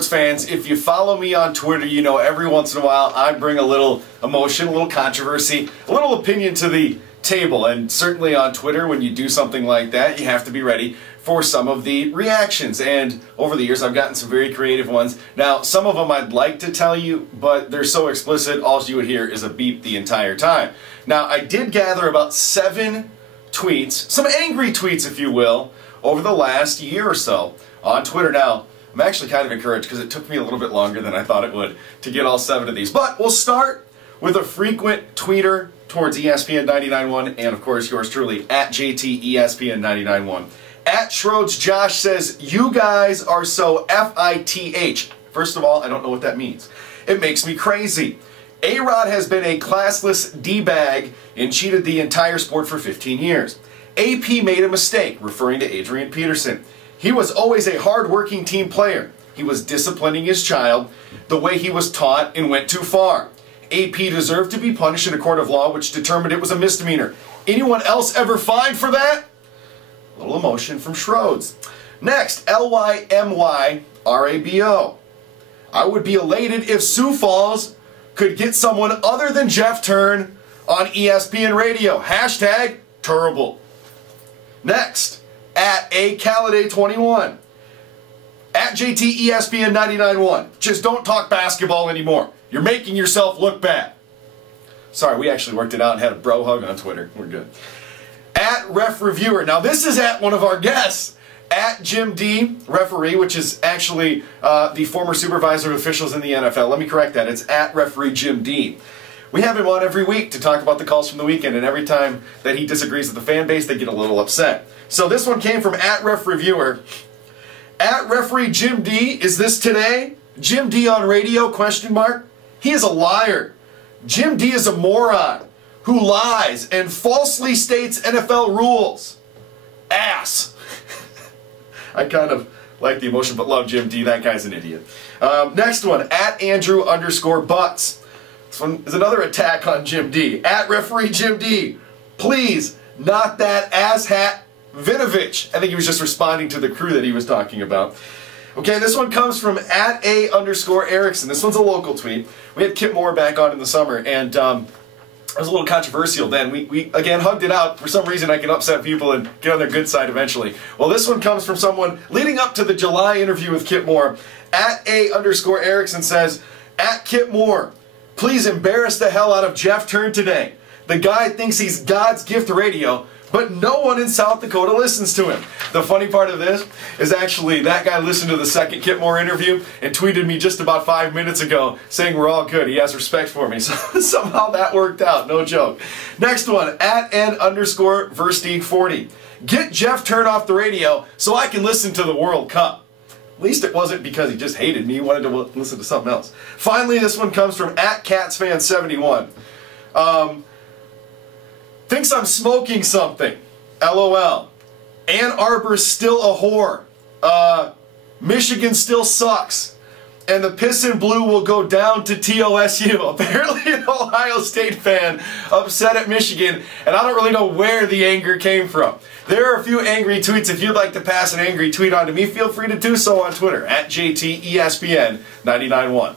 sports fans, if you follow me on Twitter, you know every once in a while I bring a little emotion, a little controversy, a little opinion to the table. And certainly on Twitter, when you do something like that, you have to be ready for some of the reactions. And over the years, I've gotten some very creative ones. Now, some of them I'd like to tell you, but they're so explicit, all you would hear is a beep the entire time. Now, I did gather about 7 tweets, some angry tweets, if you will, over the last year or so on Twitter. Now, I'm actually kind of encouraged because it took me a little bit longer than I thought it would to get all 7 of these. But we'll start with a frequent tweeter towards ESPN 99.1 and, of course, yours truly, at JTESPN 99.1. At Schroeds Josh says, "You guys are so FITH." First of all, I don't know what that means. It makes me crazy. A-Rod has been a classless D-bag and cheated the entire sport for 15 years. AP made a mistake, referring to Adrian Peterson. He was always a hard-working team player. He was disciplining his child the way he was taught and went too far. AP deserved to be punished in a court of law which determined it was a misdemeanor. Anyone else ever fined for that? A little emotion from Schroeds. Next, LYMYRABO. I would be elated if Sioux Falls could get someone other than Jeff Turn on ESPN radio. Hashtag terrible. Next, at ACaliday21. At JTESPN 99.1. Just don't talk basketball anymore. You're making yourself look bad. Sorry, we actually worked it out and had a bro hug on Twitter. We're good. At Ref Reviewer. Now this is at one of our guests. At Jim D, referee, which is actually the former supervisor of officials in the NFL. Let me correct that. It's at referee Jim D. We have him on every week to talk about the calls from the weekend, and every time that he disagrees with the fan base, they get a little upset. So this one came from at Ref Reviewer. At referee Jim D, is this today? Jim D on radio, question mark? He is a liar. Jim D is a moron who lies and falsely states NFL rules. Ass. I kind of like the emotion, but love Jim D. That guy's an idiot. Next one, at Andrew_Butts. This one is another attack on Jim D. At referee Jim D. Please, not that asshat Vinovich. I think he was just responding to the crew that he was talking about. Okay, this one comes from at A_Erickson. This one's a local tweet. We had Kip Moore back on in the summer, and it was a little controversial then. We again hugged it out. For some reason I can upset people and get on their good side eventually. Well, this one comes from someone leading up to the July interview with Kip Moore. At A_Erickson says, at Kip Moore, please embarrass the hell out of Jeff Turn today. The guy thinks he's God's gift to radio, but no one in South Dakota listens to him. The funny part of this is actually that guy listened to the second Kip Moore interview and tweeted me just about 5 minutes ago saying we're all good. He has respect for me. So somehow that worked out. No joke. Next one, at N_Versteeg40. Get Jeff Turn off the radio so I can listen to the World Cup. At least it wasn't because he just hated me. He wanted to listen to something else. Finally, this one comes from at CatsFan71. Thinks I'm smoking something. LOL. Ann Arbor's still a whore. Michigan still sucks. And the Piss and Blue will go down to TOSU. Apparently an Ohio State fan upset at Michigan, and I don't really know where the anger came from. There are a few angry tweets. If you'd like to pass an angry tweet on to me, feel free to do so on Twitter, at JTESPN 99.1.